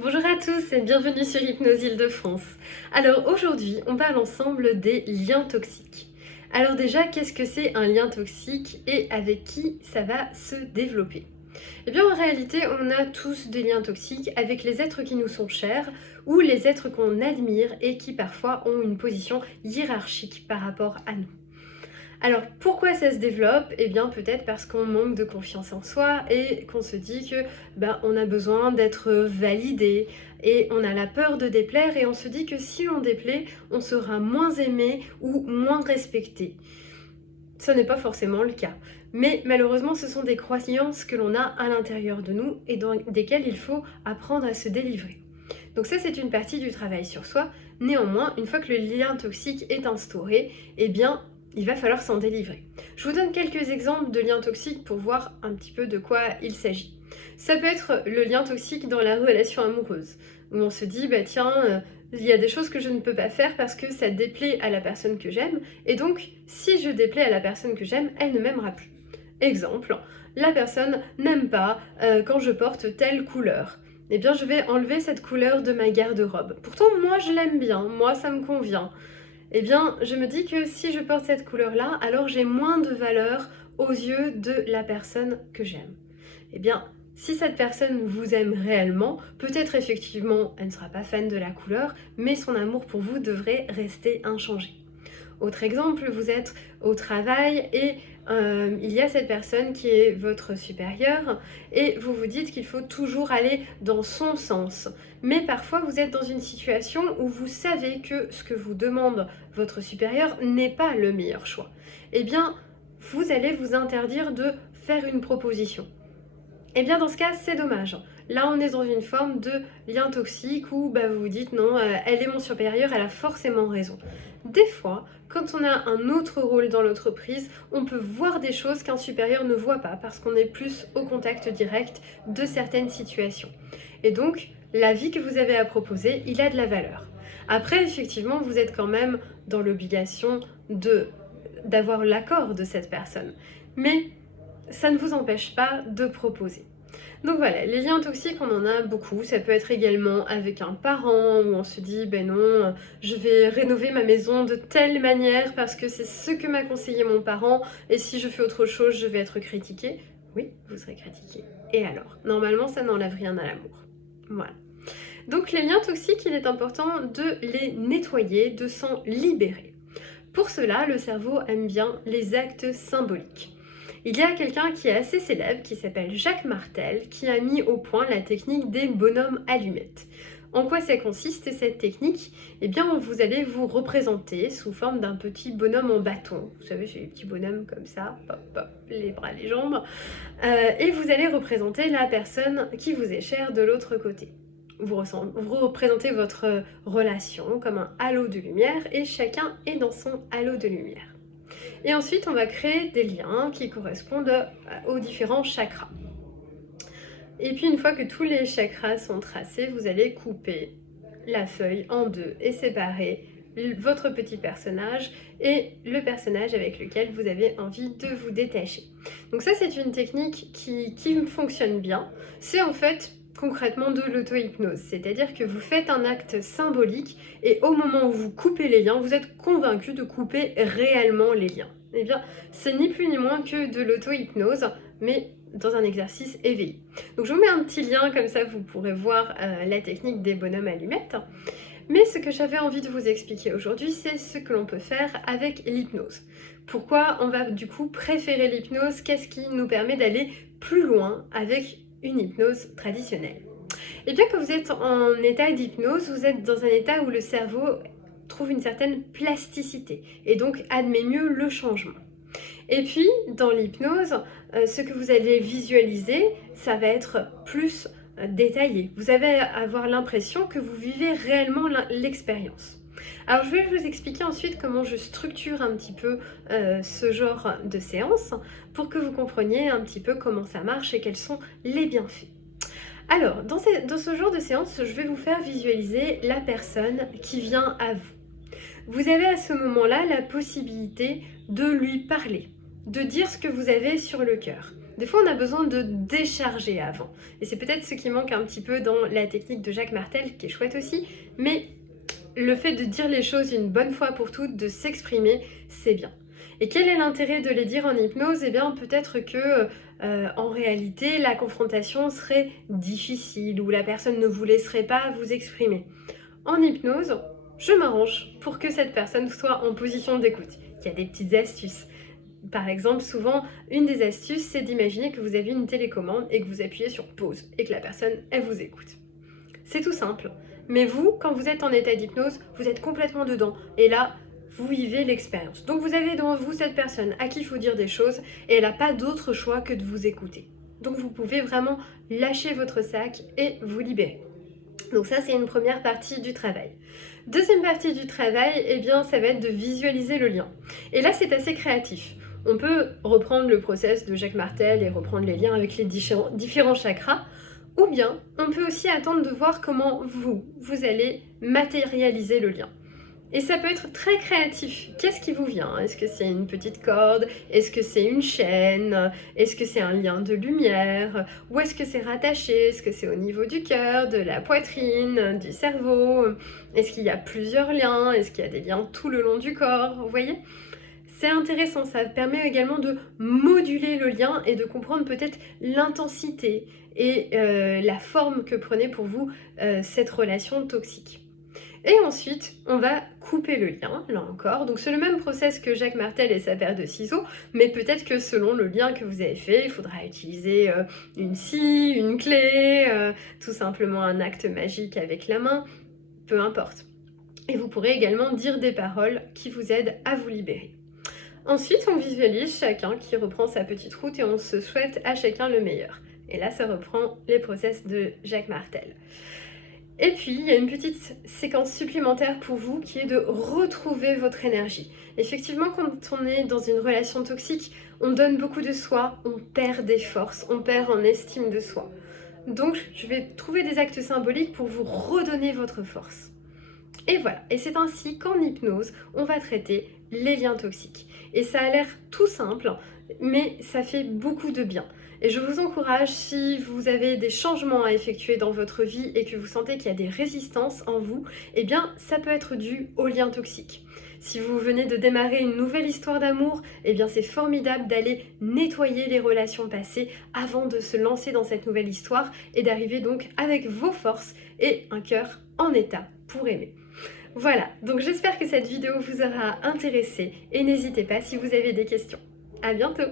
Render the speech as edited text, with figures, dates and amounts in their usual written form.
Bonjour à tous et bienvenue sur Hypnose Île-de-France. Alors aujourd'hui, on parle ensemble des liens toxiques. Alors déjà, qu'est-ce que c'est un lien toxique et avec qui ça va se développer? Eh bien en réalité, on a tous des liens toxiques avec les êtres qui nous sont chers ou les êtres qu'on admire et qui parfois ont une position hiérarchique par rapport à nous. Alors pourquoi ça se développe? Eh bien peut-être parce qu'on manque de confiance en soi et qu'on se dit que on a besoin d'être validé et on a la peur de déplaire et on se dit que si on déplaît, on sera moins aimé ou moins respecté. Ce n'est pas forcément le cas. Mais malheureusement, ce sont des croyances que l'on a à l'intérieur de nous et desquelles il faut apprendre à se délivrer. Donc ça, c'est une partie du travail sur soi. Néanmoins, une fois que le lien toxique est instauré, eh bien, il va falloir s'en délivrer. Je vous donne quelques exemples de liens toxiques pour voir un petit peu de quoi il s'agit. Ça peut être le lien toxique dans la relation amoureuse, où on se dit, il y a des choses que je ne peux pas faire parce que ça déplaît à la personne que j'aime, et donc, si je déplais à la personne que j'aime, elle ne m'aimera plus. Exemple, la personne n'aime pas quand je porte telle couleur. Eh bien, je vais enlever cette couleur de ma garde-robe. Pourtant, moi, je l'aime bien, moi, ça me convient. Eh bien, je me dis que si je porte cette couleur-là, alors j'ai moins de valeur aux yeux de la personne que j'aime. Eh bien, si cette personne vous aime réellement, peut-être effectivement, elle ne sera pas fan de la couleur, mais son amour pour vous devrait rester inchangé. Autre exemple, vous êtes au travail et il y a cette personne qui est votre supérieur et vous vous dites qu'il faut toujours aller dans son sens. Mais parfois vous êtes dans une situation où vous savez que ce que vous demande votre supérieur n'est pas le meilleur choix. Eh bien, vous allez vous interdire de faire une proposition. Eh bien dans ce cas, c'est dommage. Là, on est dans une forme de lien toxique où vous vous dites non, elle est mon supérieur, elle a forcément raison. Des fois, quand on a un autre rôle dans l'entreprise, on peut voir des choses qu'un supérieur ne voit pas parce qu'on est plus au contact direct de certaines situations. Et donc, l'avis que vous avez à proposer, il a de la valeur. Après, effectivement, vous êtes quand même dans l'obligation d'avoir l'accord de cette personne. Mais ça ne vous empêche pas de proposer. Donc voilà, les liens toxiques, on en a beaucoup. Ça peut être également avec un parent où on se dit, non, je vais rénover ma maison de telle manière parce que c'est ce que m'a conseillé mon parent et si je fais autre chose, je vais être critiqué. Oui, vous serez critiqué. Et alors? Normalement, ça n'enlève rien à l'amour. Voilà. Donc les liens toxiques, il est important de les nettoyer, de s'en libérer. Pour cela, le cerveau aime bien les actes symboliques. Il y a quelqu'un qui est assez célèbre, qui s'appelle Jacques Martel, qui a mis au point la technique des bonhommes allumettes. En quoi ça consiste cette technique? Eh bien, vous allez vous représenter sous forme d'un petit bonhomme en bâton. Vous savez, c'est les petits bonhommes comme ça, hop, hop, les bras, les jambes. Et vous allez représenter la personne qui vous est chère de l'autre côté. Vous représentez votre relation comme un halo de lumière et chacun est dans son halo de lumière. Et ensuite, on va créer des liens qui correspondent aux différents chakras. Et puis, une fois que tous les chakras sont tracés, vous allez couper la feuille en deux et séparer votre petit personnage et le personnage avec lequel vous avez envie de vous détacher. Donc ça, c'est une technique qui fonctionne bien. C'est en fait concrètement de l'auto-hypnose, c'est-à-dire que vous faites un acte symbolique et au moment où vous coupez les liens, vous êtes convaincu de couper réellement les liens. Eh bien, c'est ni plus ni moins que de l'auto-hypnose, mais dans un exercice éveillé. Donc je vous mets un petit lien, comme ça vous pourrez voir la technique des bonhommes allumettes. Mais ce que j'avais envie de vous expliquer aujourd'hui, c'est ce que l'on peut faire avec l'hypnose. Pourquoi on va du coup préférer l'hypnose? Qu'est-ce qui nous permet d'aller plus loin avec une hypnose traditionnelle? Et bien quand vous êtes en état d'hypnose, vous êtes dans un état où le cerveau trouve une certaine plasticité et donc admet mieux le changement. Et puis, dans l'hypnose, ce que vous allez visualiser, ça va être plus détaillé. Vous allez avoir l'impression que vous vivez réellement l'expérience. Alors, je vais vous expliquer ensuite comment je structure un petit peu ce genre de séance pour que vous compreniez un petit peu comment ça marche et quels sont les bienfaits. Alors, dans ce genre de séance, je vais vous faire visualiser la personne qui vient à vous. Vous avez à ce moment-là la possibilité de lui parler, de dire ce que vous avez sur le cœur. Des fois, on a besoin de décharger avant. Et c'est peut-être ce qui manque un petit peu dans la technique de Jacques Martel, qui est chouette aussi, mais le fait de dire les choses une bonne fois pour toutes, de s'exprimer, c'est bien. Et quel est l'intérêt de les dire en hypnose? Eh bien, peut-être que en réalité, la confrontation serait difficile ou la personne ne vous laisserait pas vous exprimer. En hypnose, je m'arrange pour que cette personne soit en position d'écoute. Il y a des petites astuces. Par exemple, souvent, une des astuces, c'est d'imaginer que vous avez une télécommande et que vous appuyez sur pause et que la personne, elle vous écoute. C'est tout simple. Mais vous, quand vous êtes en état d'hypnose, vous êtes complètement dedans. Et là, vous vivez l'expérience. Donc vous avez devant vous cette personne à qui il faut dire des choses et elle n'a pas d'autre choix que de vous écouter. Donc vous pouvez vraiment lâcher votre sac et vous libérer. Donc ça, c'est une première partie du travail. Deuxième partie du travail, eh bien, ça va être de visualiser le lien. Et là, c'est assez créatif. On peut reprendre le process de Jacques Martel et reprendre les liens avec les différents chakras, ou bien on peut aussi attendre de voir comment vous allez matérialiser le lien. Et ça peut être très créatif. Qu'est-ce qui vous vient? Est-ce que c'est une petite corde? Est-ce que c'est une chaîne? Est-ce que c'est un lien de lumière? Ou est-ce que c'est rattaché? Est-ce que c'est au niveau du cœur, de la poitrine, du cerveau? Est-ce qu'il y a plusieurs liens? Est-ce qu'il y a des liens tout le long du corps? Vous voyez? C'est intéressant, ça permet également de moduler le lien et de comprendre peut-être l'intensité et la forme que prenait pour vous cette relation toxique. Et ensuite, on va couper le lien, là encore. Donc c'est le même process que Jacques Martel et sa paire de ciseaux, mais peut-être que selon le lien que vous avez fait, il faudra utiliser une scie, une clé, tout simplement un acte magique avec la main, peu importe. Et vous pourrez également dire des paroles qui vous aident à vous libérer. Ensuite, on visualise chacun qui reprend sa petite route et on se souhaite à chacun le meilleur. Et là, ça reprend les process de Jacques Martel. Et puis, il y a une petite séquence supplémentaire pour vous qui est de retrouver votre énergie. Effectivement, quand on est dans une relation toxique, on donne beaucoup de soi, on perd des forces, on perd en estime de soi. Donc, je vais trouver des actes symboliques pour vous redonner votre force. Et voilà, et c'est ainsi qu'en hypnose, on va traiter les liens toxiques. Et ça a l'air tout simple, mais ça fait beaucoup de bien. Et je vous encourage, si vous avez des changements à effectuer dans votre vie et que vous sentez qu'il y a des résistances en vous, eh bien ça peut être dû aux liens toxiques. Si vous venez de démarrer une nouvelle histoire d'amour, eh bien c'est formidable d'aller nettoyer les relations passées avant de se lancer dans cette nouvelle histoire et d'arriver donc avec vos forces et un cœur en état pour aimer. Voilà, donc j'espère que cette vidéo vous aura intéressé et n'hésitez pas si vous avez des questions. À bientôt!